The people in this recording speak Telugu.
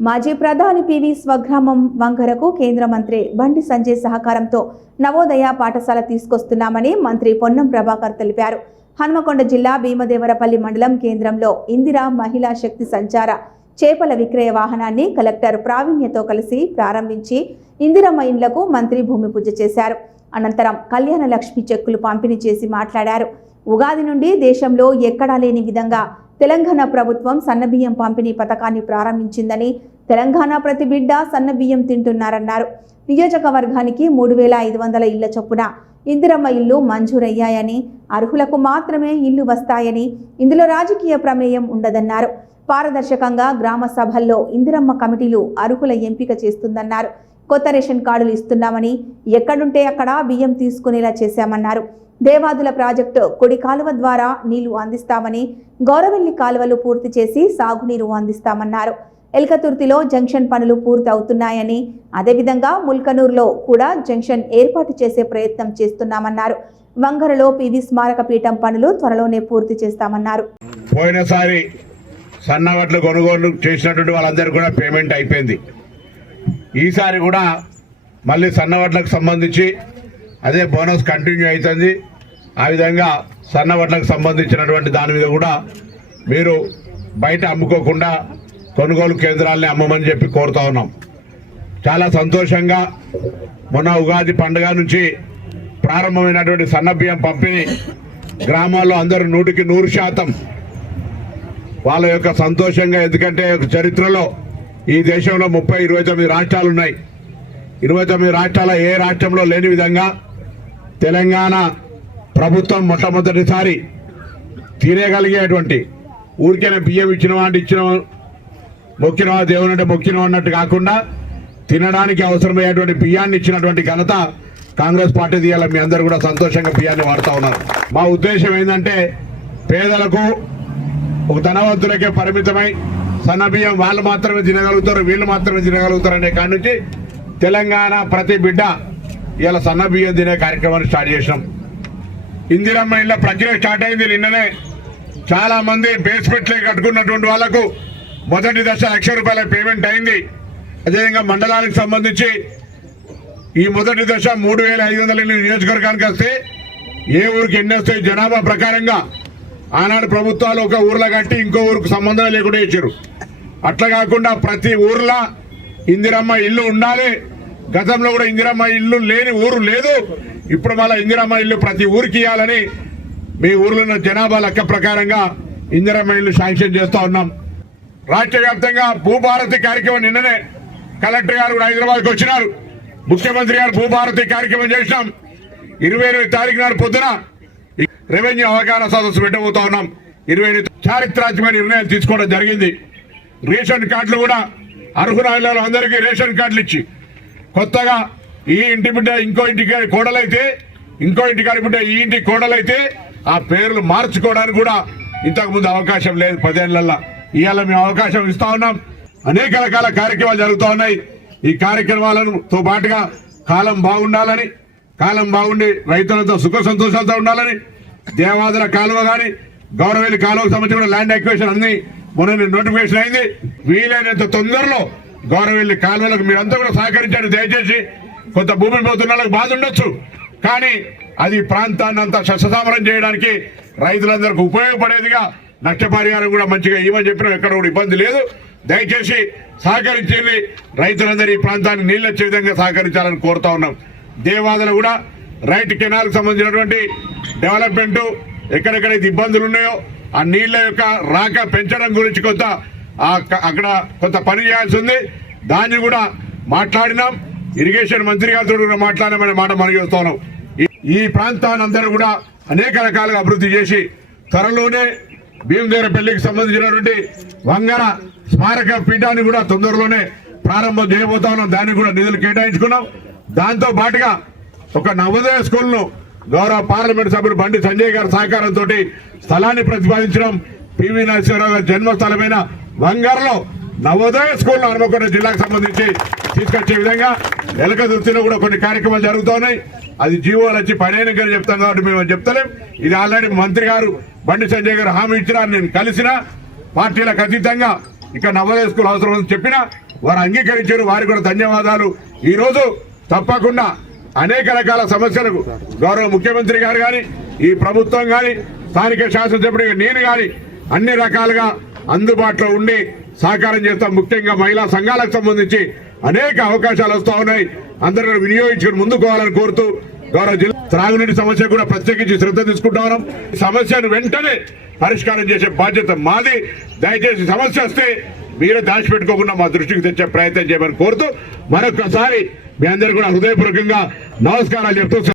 మాజీ ప్రధాని పివి స్వగ్రామం వంగరకు కేంద్ర మంత్రి బండి సంజయ్ సహకారంతో నవోదయ పాఠశాల తీసుకొస్తున్నామని మంత్రి పొన్నం ప్రభాకర్ తెలిపారు. హన్మకొండ జిల్లా భీమదేవరపల్లి మండలం కేంద్రంలో ఇందిరా మహిళా శక్తి సంచార చేపల విక్రయ వాహనాన్ని కలెక్టర్ ప్రావీణ్యతో కలిసి ప్రారంభించి ఇందిరమ్మ ఇండ్లకు మంత్రి భూమి పూజ చేశారు. అనంతరం కళ్యాణ లక్ష్మి చెక్కులు పంపిణీ చేసి మాట్లాడారు. ఉగాది నుండి దేశంలో ఎక్కడా లేని విధంగా తెలంగాణ ప్రభుత్వం సన్నబియ్యం పంపిణీ పథకాన్ని ప్రారంభించిందని తెలంగాణ ప్రతి బిడ్డ సన్నబియ్యం తింటున్నారన్నారు. నియోజకవర్గానికి మూడు వేల ఐదు వందల ఇళ్ళ చొప్పున ఇందిరమ్మ ఇల్లు మంజూరయ్యాయని అర్హులకు మాత్రమే ఇల్లు వస్తాయని ఇందులో రాజకీయ ప్రమేయం ఉండదన్నారు. పారదర్శకంగా గ్రామ సభల్లో ఇందిరమ్మ కమిటీలు అర్హుల ఎంపిక చేస్తుందన్నారు. కొత్త రేషన్ కార్డులు ఇస్తున్నామని ఎక్కడుంటే అక్కడ బియ్యం తీసుకునేలా చేశామన్నారు. దేవాదుల ప్రాజెక్టు కుడి కాలువ ద్వారా నీళ్ళు అందిస్తామని గౌరవెల్లి కాలువలు పూర్తి చేసి సాగునీరు అందిస్తామన్నారు. ఎల్కతుర్తిలో జంక్షన్ పనులు పూర్తి అవుతున్నాయని అదేవిధంగా ముల్కనూరులో కూడా జంక్షన్ ఏర్పాటు చేసే ప్రయత్నం చేస్తున్నామన్నారు. వంగరలో పివి స్మారక పీఠం పనులు త్వరలోనే పూర్తి చేస్తామన్నారు. పోయినసారి సన్నవట్లు కొనుగోలు చేసినటువంటి వాళ్ళందరూ కూడా పేమెంట్ అయిపోయింది. ఈసారి కూడా మళ్ళీ సన్నవట్లకు సంబంధించి అదే బోనస్ కంటిన్యూ అవుతుంది. ఆ విధంగా సన్నవడ్లకు సంబంధించినటువంటి దాని మీద కూడా మీరు బయట అమ్ముకోకుండా కొనుగోలు కేంద్రాలని అమ్మమని చెప్పి కోరుతా ఉన్నాం. చాలా సంతోషంగా మొన్న ఉగాది పండుగ నుంచి ప్రారంభమైనటువంటి సన్న బియ్యం పంపిణీ గ్రామాల్లో అందరూ నూటికి నూరు శాతం వాళ్ళ యొక్క సంతోషంగా ఎందుకంటే ఒక చరిత్రలో ఈ దేశంలో ముప్పై ఇరవై తొమ్మిది రాష్ట్రాలు ఉన్నాయి ఇరవై తొమ్మిది రాష్ట్రాల ఏ రాష్ట్రంలో లేని విధంగా తెలంగాణ ప్రభుత్వం మొట్టమొదటిసారి తీరేగలిగేటువంటి ఊరికైనా బియ్యం ఇచ్చిన అంటే ఇచ్చిన మొక్కినవా? దేవుని అంటే మొక్కినవా అన్నట్టు కాకుండా తినడానికి అవసరమయ్యేటువంటి బియ్యాన్ని ఇచ్చినటువంటి ఘనత కాంగ్రెస్ పార్టీ తీయాలి. మీ అందరూ కూడా సంతోషంగా బియ్యాన్ని వాడుతూ ఉన్నారు. మా ఉద్దేశం ఏంటంటే పేదలకు ఒక ధనవంతులకే పరిమితమై సన్న బియ్యం వాళ్ళు మాత్రమే తినగలుగుతారు వీళ్ళు మాత్రమే తినగలుగుతారు అనే కాడి నుంచి తెలంగాణ ప్రతి బిడ్డ ఇలా సన్న బియ్యం తినే కార్యక్రమాన్ని స్టార్ట్ చేసినాం. ఇందిరమ్మ ఇళ్ళ ప్రక్రియ స్టార్ట్ అయింది నిన్ననే. చాలా మంది బేస్మెంట్లే కట్టుకున్నటువంటి వాళ్ళకు మొదటి దశ లక్ష రూపాయల పేమెంట్ అయింది. అదేవిధంగా మండలానికి సంబంధించి ఈ మొదటి దశ మూడు వేల ఐదు వందల నియోజకవర్గానికి వస్తే ఏ ఊరికి ఎన్ని వస్తాయి జనాభా ప్రకారంగా ఆనాడు ప్రభుత్వాలు ఒక ఊర్లో కట్టి ఇంకో ఊరికి సంబంధం లేకుండా ఇచ్చారు అట్లా కాకుండా ప్రతి ఊర్లో ఇందిరమ్మ ఇల్లు ఉండాలి. గతంలో కూడా ఇందిరమ్మ ఇల్లు లేని ఊరు లేదు. ఇప్పుడు మళ్ళీ ఇందిరమ్మ ఇల్లు ప్రతి ఊరికి ఇవ్వాలని మీ ఊర్లో ఉన్న జనాభా లెక్క ప్రకారంగా ఇందిరమ్మ ఇల్లు శాంక్షన్ చేస్తా ఉన్నాం. రాష్ట్ర వ్యాప్తంగా భూభారతి కార్యక్రమం నిన్ననే కలెక్టర్ గారు కూడా హైదరాబాద్కి వచ్చినారు. ముఖ్యమంత్రి గారు భూభారతి కార్యక్రమం చేసినాం. ఇరవై ఎనిమిది తారీఖు నాడు పొద్దున రెవెన్యూ అవగాహన సదస్సు పెట్టబోతా ఉన్నాం. ఇరవై ఎనిమిది చారిత్రాత్మక నిర్ణయాలు తీసుకోవడం జరిగింది. రేషన్ కార్డులు కూడా అర్హురాయిలలో అందరికీ రేషన్ కార్డులు ఇచ్చి కొత్తగా ఈ ఇంటి బిడ్డ ఇంకో ఇంటికి కోడలైతే ఇంకో ఇంటికాడి బిడ్డ ఈ ఇంటి కోడలైతే ఆ పేర్లు మార్చుకోవడానికి కూడా ఇంతకుముందు అవకాశం లేదు. పదేళ్ళలో ఇవాళ మేము అవకాశం ఇస్తా ఉన్నాం. అనేక రకాల కార్యక్రమాలు జరుగుతూ ఉన్నాయి. ఈ కార్యక్రమాలతో పాటుగా కాలం బాగుండాలని కాలం బాగుండి రైతులతో సుఖ సంతోషాలతో ఉండాలని దేవాదుల కాలువ కానీ గౌరవేలి కాలువకు సంబంధించి కూడా ల్యాండ్ ఎక్వేషన్ అన్ని మొన్న నోటిఫికేషన్ అయింది. వీలైనంత తొందరలో గౌరవెల్లి కాలువలకు మీరంతా కూడా సహకరించండి. దయచేసి కొంత భూమి పోతున్న వాళ్ళకి బాధ ఉండొచ్చు. కానీ అది ప్రాంతాన్ని అంతా శస్త్రసామరం చేయడానికి రైతులందరికీ ఉపయోగపడేదిగా నష్టపరిహారం కూడా మంచిగా ఇవ్వని చెప్పిన ఎక్కడ కూడా ఇబ్బంది లేదు. దయచేసి సహకరించి రైతులందరూ ఈ ప్రాంతాన్ని నీళ్ళు వచ్చే విధంగా సహకరించాలని కోరుతా ఉన్నాం. దేవాదలు కూడా రైట్ కెనాల్కి సంబంధించినటువంటి డెవలప్మెంట్ ఎక్కడెక్కడైతే ఇబ్బందులు ఉన్నాయో ఆ నీళ్ళ యొక్క రాక పెంచడం గురించి కొంత అక్కడ కొంత పని చేయాల్సి ఉంది దాన్ని కూడా మాట్లాడినాం. ఇరిగేషన్ మంత్రి గారితో కూడా మాట్లాడమనే మాట మనం ఈ- ప్రాంతాన్ని అందరూ కూడా అనేక రకాలుగా అభివృద్ధి చేసి త్వరలోనే భీమదేవర పెళ్ళికి సంబంధించినటువంటి వంగర స్మారక పీఠాన్ని కూడా తొందరలోనే ప్రారంభం చేయబోతా ఉన్నాం. దానికి కూడా నిధులు కేటాయించుకున్నాం. దాంతో పాటుగా ఒక నవోదయ స్కూల్ను గౌరవ పార్లమెంట్ సభ్యుడు బండి సంజయ్ గారి సహకారంతో స్థలాన్ని ప్రతిపాదించడం పివి నరసింహరావు గారి జన్మస్థలమైన వంగర్లో నవోదయ స్కూల్ హనుమకొండ జిల్లాకు సంబంధించి తీసుకొచ్చే విధంగా ఎలక దృష్టిలో కూడా కొన్ని కార్యక్రమాలు జరుగుతున్నాయి. అది జీవోలు వచ్చి పడేని గారు చెప్తాం కాబట్టి మేము చెప్తలేం. ఇది ఆల్రెడీ మంత్రి గారు బండి సంజయ్ గారు హామీ ఇచ్చినా నేను కలిసిన పార్టీలకు అతీతంగా ఇక్కడ నవోదయ స్కూల్ అవసరం ఉందని చెప్పినా వారు అంగీకరించారు. వారికి కూడా ధన్యవాదాలు. ఈరోజు తప్పకుండా అనేక రకాల సమస్యలకు గౌరవ ముఖ్యమంత్రి గారు కానీ ఈ ప్రభుత్వం కానీ స్థానిక శాసనసభ్యుడిగా నేను కానీ అన్ని రకాలుగా అందుబాటులో ఉండి సహకారం చేస్తాం. ముఖ్యంగా మహిళా సంఘాలకు సంబంధించి అనేక అవకాశాలు వస్తూ ఉన్నాయి. అందరూ వినియోగించుకుని ముందుకోవాలని కోరుతూ గౌరవ జిల్లా త్రాగునీటి సమస్య కూడా ప్రత్యేకించి శ్రద్ధ తీసుకుంటా ఉన్నాం. సమస్యను వెంటనే పరిష్కారం చేసే బాధ్యత మాది. దయచేసి సమస్య వస్తే మీరే దాచిపెట్టుకోకుండా మా దృష్టికి తెచ్చే ప్రయత్నం చేయమని కోరుతూ మరొకసారి మీ అందరు కూడా హృదయపూర్వకంగా నమస్కారాలు చెప్తూ